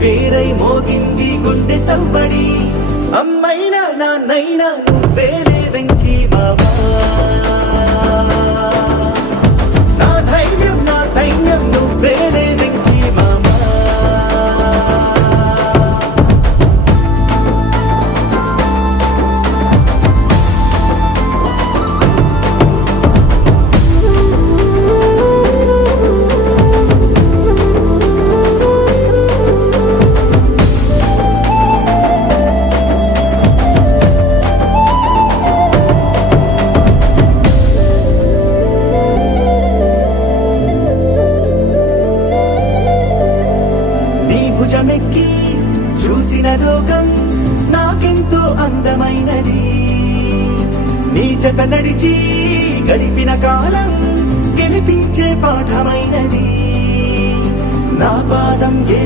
పేరై మోగింది గుండె సవ్వడి, అమ్మైనా నాన్నైనా నువ్వేలే వెంకీ బాబా. నా ధైర్యం నా సైన్యం నువ్వేలే వెంకీ మామా. భుజమెక్కి చూసిన లోకం నాకెంతో అందమైనది, నీ జత నడిచి గడిపిన కాలం గెలిపించే పాఠమైనది. నా పాదం ఏ